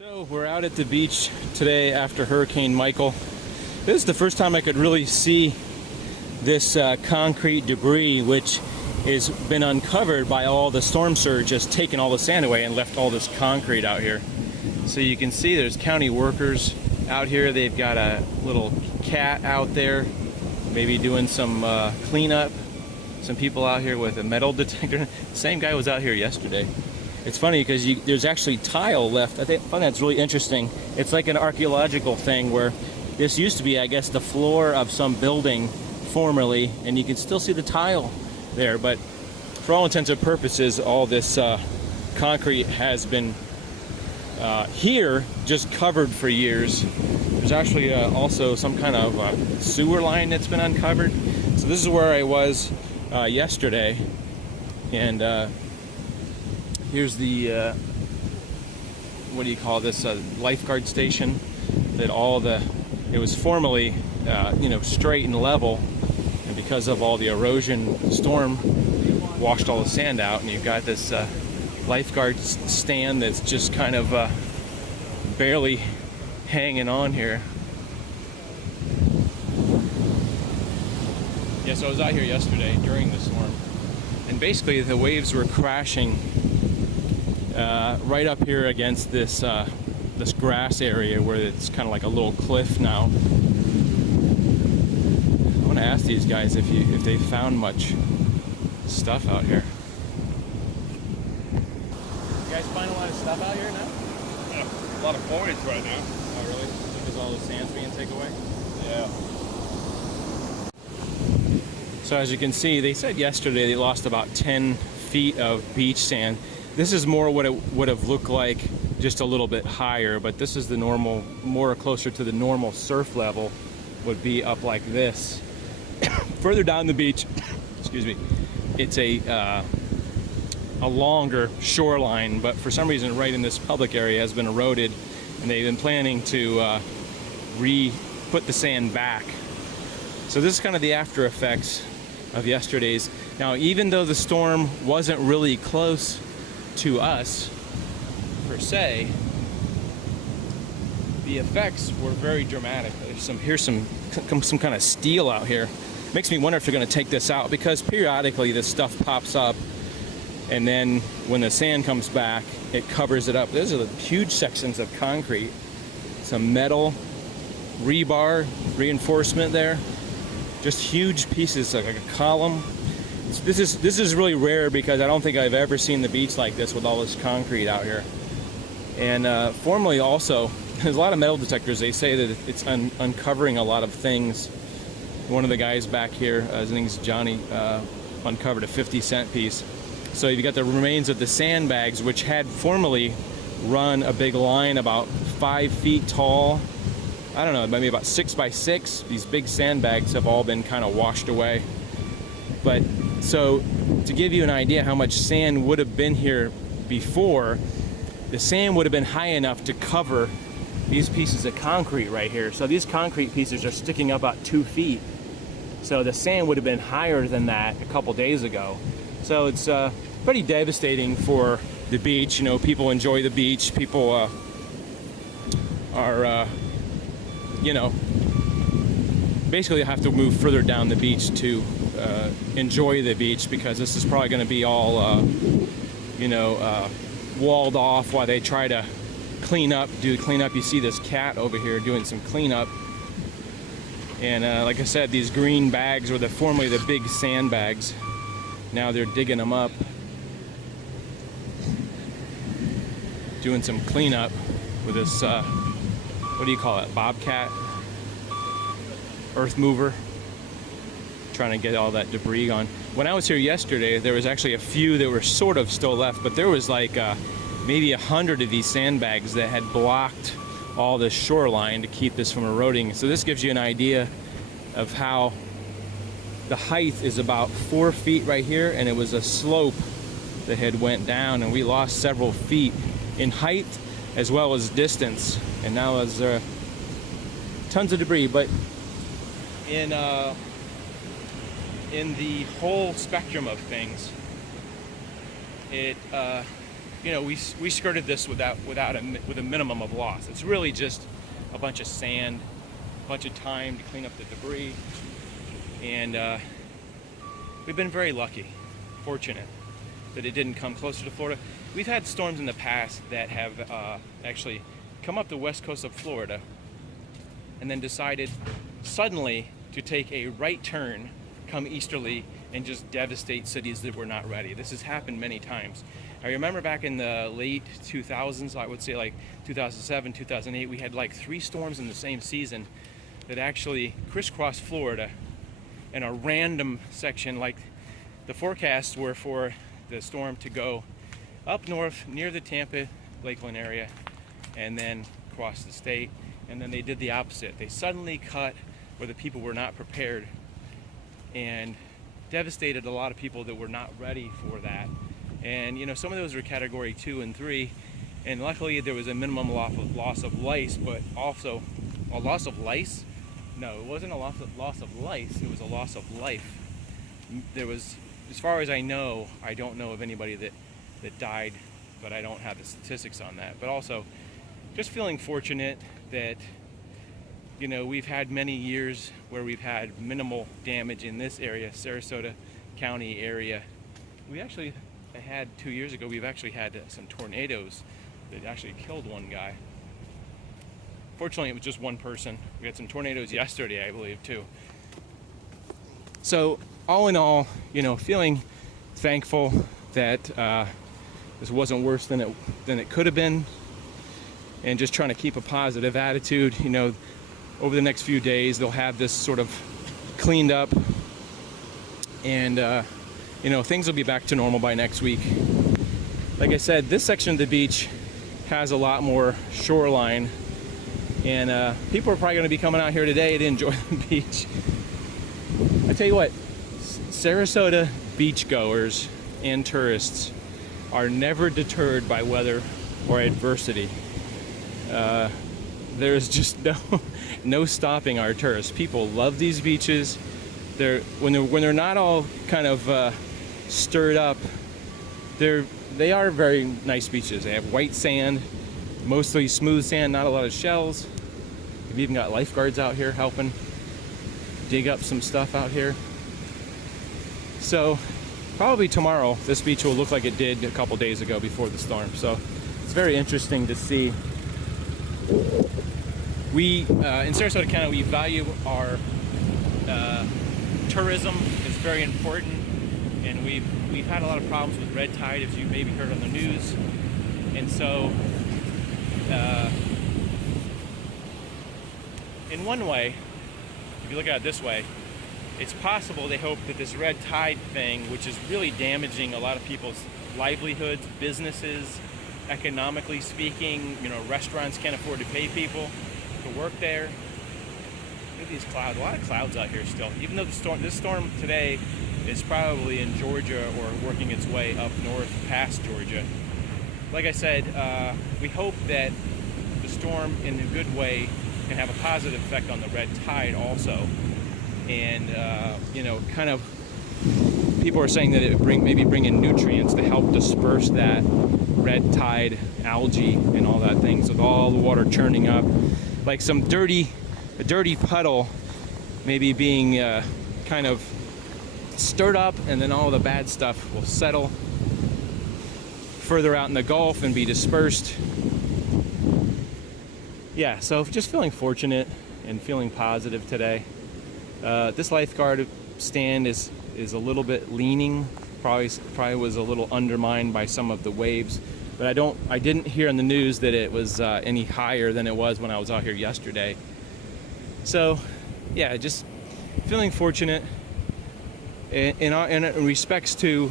So we're out at the beach today after Hurricane Michael. This is the first time I could really see this concrete debris, which has been uncovered by all the storm surge, just taken all the sand away and left all this concrete out here. So you can see there's county workers out here. They've got a little cat out there, maybe doing some cleanup. Some people out here with a metal detector. Same guy was out here yesterday. It's funny because there's actually tile left. I find that's really interesting. It's like an archaeological thing where this used to be, I guess, the floor of some building formerly, and you can still see the tile there. But for all intents and purposes, all this concrete has been here, just covered for years. There's actually also some kind of sewer line that's been uncovered. So this is where I was yesterday, and here's the what do you call this, lifeguard station that it was formerly straight and level, and because of all the erosion, the storm washed all the sand out, and you've got this lifeguard stand that's just kind of barely hanging on here. Yeah, so I was out here yesterday during the storm, and basically the waves were crashing right up here against this this grass area where it's kind of like a little cliff now. I want to ask these guys if they found much stuff out here. You guys find a lot of stuff out here now? Yeah, a lot of foliage right now. Oh, really? Because all the sand's being taken away? Yeah. So as you can see, they said yesterday they lost about 10 feet of beach sand. This is more what it would have looked like, just a little bit higher, but this is the normal, more closer to the normal surf level would be up like this. Further down the beach, excuse me, it's a longer shoreline, but for some reason right in this public area has been eroded, and they've been planning to put the sand back. So this is kind of the after effects of yesterday's. Now, even though the storm wasn't really close to us per se, the effects were very dramatic. Here's some kind of steel out here. Makes me wonder if they're going to take this out, because periodically this stuff pops up, and then when the sand comes back, it covers it up. Those are the huge sections of concrete, some metal, rebar, reinforcement there. Just huge pieces, like a column. This is really rare, because I don't think I've ever seen the beach like this with all this concrete out here. And formerly also, there's a lot of metal detectors. They say that it's uncovering a lot of things. One of the guys back here, his name's Johnny, uncovered a 50-cent piece. So you've got the remains of the sandbags, which had formerly run a big line about 5 feet tall. I don't know, maybe about 6 by 6. These big sandbags have all been kind of washed away. But so to give you an idea how much sand would have been here before, the sand would have been high enough to cover these pieces of concrete right here. So these concrete pieces are sticking up about 2 feet. So the sand would have been higher than that a couple days ago. So it's pretty devastating for the beach. You know, people enjoy the beach. People are basically have to move further down the beach to enjoy the beach, because this is probably going to be all walled off while they try to do the cleanup. You see this cat over here doing some cleanup, and like I said, these green bags were formerly the big sandbags. Now they're digging them up, doing some cleanup with this what do you call it, bobcat, earth mover, trying to get all that debris gone. When I was here yesterday, there was actually a few that were sort of still left, but there was like maybe 100 of these sandbags that had blocked all this shoreline to keep this from eroding. So this gives you an idea of how the height is about 4 feet right here, and it was a slope that had went down, and we lost several feet in height as well as distance. And now there's tons of debris, but in the whole spectrum of things, it we skirted this with a minimum of loss. It's really just a bunch of sand, a bunch of time to clean up the debris, and we've been very lucky, fortunate that it didn't come closer to Florida. We've had storms in the past that have actually come up the west coast of Florida and then decided suddenly to take a right turn, come easterly, and just devastate cities that were not ready. This has happened many times. I remember back in the late 2000s, I would say like 2007, 2008, we had like 3 storms in the same season that actually crisscrossed Florida in a random section. Like the forecasts were for the storm to go up north near the Tampa, Lakeland area, and then cross the state. And then they did the opposite. They suddenly cut where the people were not prepared and devastated a lot of people that were not ready for that. And some of those were category 2 and 3, and luckily there was a minimum loss of lice, but also a loss of lice. No, it wasn't a loss of lice, it was a loss of life. There was, as far as I know, I don't know of anybody that died, but I don't have the statistics on that. But also just feeling fortunate that we've had many years where we've had minimal damage in this area, Sarasota County area. We actually had 2 years ago, we've actually had some tornadoes that actually killed one guy. Fortunately, it was just one person. We had some tornadoes yesterday, I believe, too. So all in all, feeling thankful that this wasn't worse than it could have been, and just trying to keep a positive attitude. Over the next few days, they'll have this sort of cleaned up, and things will be back to normal by next week. Like I said, this section of the beach has a lot more shoreline, and people are probably going to be coming out here today to enjoy the beach. I tell you what, Sarasota beachgoers and tourists are never deterred by weather or adversity. There's just no stopping our tourists. People love these beaches. When they're not all kind of stirred up, they are very nice beaches. They have white sand, mostly smooth sand, not a lot of shells. We've even got lifeguards out here helping dig up some stuff out here. So probably tomorrow this beach will look like it did a couple days ago before the storm. So it's very interesting to see. We in Sarasota County, we value our tourism. It's very important, and we've had a lot of problems with red tide, as you maybe heard on the news. And so in one way, if you look at it this way, it's possible they hope that this red tide thing, which is really damaging a lot of people's livelihoods, businesses, economically speaking, restaurants can't afford to pay people to work there. Look at these clouds, a lot of clouds out here still. Even though this storm today is probably in Georgia or working its way up north past Georgia. Like I said, we hope that the storm in a good way can have a positive effect on the red tide also. And, kind of, people are saying that it would maybe bring in nutrients to help disperse that red tide algae and all that things, with all the water churning up. Like a dirty puddle maybe being kind of stirred up, and then all the bad stuff will settle further out in the Gulf and be dispersed. Yeah, so just feeling fortunate and feeling positive today. This lifeguard stand is a little bit leaning, probably was a little undermined by some of the waves, but I didn't hear in the news that it was any higher than it was when I was out here yesterday. So yeah, just feeling fortunate in respects to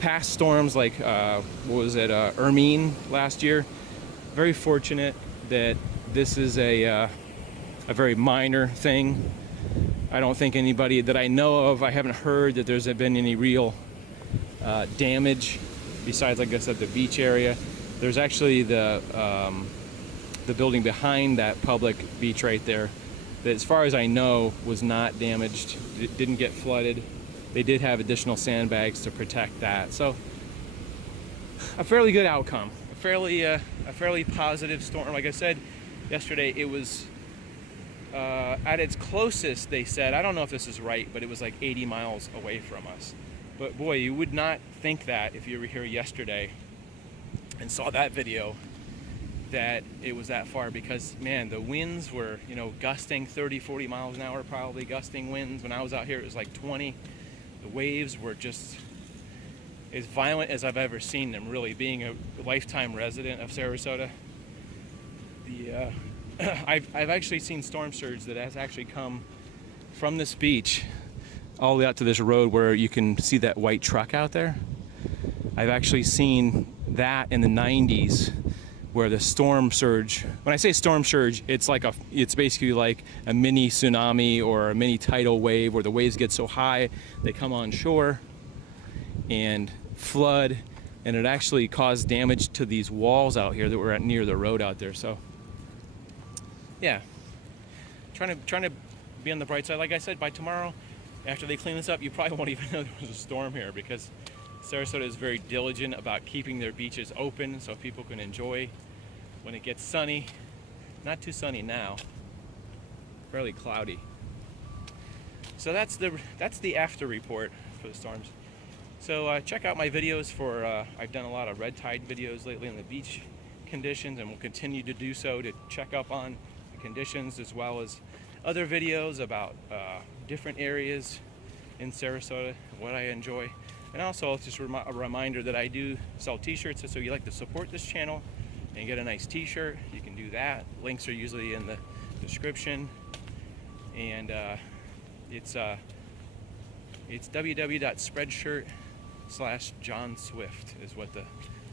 past storms, like what was it, Hermine last year. Very fortunate that this is a very minor thing. I don't think anybody that I know of, I haven't heard that there's been any real damage besides, like I said, the beach area. There's actually the building behind that public beach right there that, as far as I know, was not damaged. It didn't get flooded. They did have additional sandbags to protect that. So a fairly good outcome, a fairly positive storm. Like I said yesterday, it was at its closest, they said, I don't know if this is right, but it was like 80 miles away from us. But boy, you would not think that if you were here yesterday and saw that video, that it was that far, because man, the winds were, you know, gusting 30-40 miles an hour, probably gusting winds. When I was out here, it was like 20. The waves were just as violent as I've ever seen them, really. Being a lifetime resident of Sarasota, I've actually seen storm surge that has actually come from this beach all the way out to this road where you can see that white truck out there. I've actually seen that in the 90s, where the storm surge, when I say storm surge, it's basically like a mini tsunami or a mini tidal wave, where the waves get so high they come on shore and flood, and it actually caused damage to these walls out here that were at near the road out there. So yeah, trying to be on the bright side. Like I said, by tomorrow, after they clean this up, you probably won't even know there was a storm here, because Sarasota is very diligent about keeping their beaches open so people can enjoy when it gets sunny. Not too sunny now, fairly cloudy. So that's the after report for the storms. So check out my videos for I've done a lot of red tide videos lately on the beach conditions, and will continue to do so, to check up on the conditions, as well as other videos about different areas in Sarasota, what I enjoy. And also just a reminder that I do sell t-shirts, so you like to support this channel and get a nice t-shirt, you can do that. Links are usually in the description. And it's www.spreadshirt.com/John Swift is what the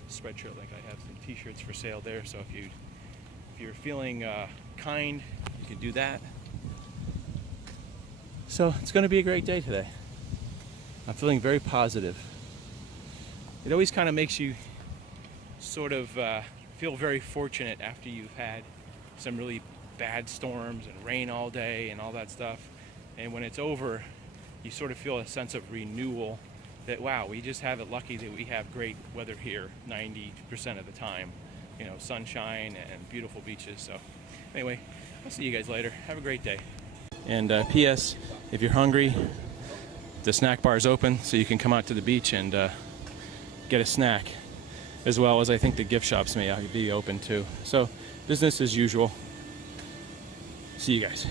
Spreadshirt link. I have some t-shirts for sale there, so if you're feeling kind, you can do that. So it's going to be a great day today. I'm feeling very positive. It always kind of makes you sort of feel very fortunate after you've had some really bad storms and rain all day and all that stuff. And when it's over, you sort of feel a sense of renewal that, wow, we just have it lucky that we have great weather here 90% of the time. You know, sunshine and beautiful beaches. So anyway, I'll see you guys later. Have a great day. And P.S. if you're hungry, the snack bar is open, so you can come out to the beach and get a snack, as well as I think the gift shops may be open too. So business as usual. See you guys.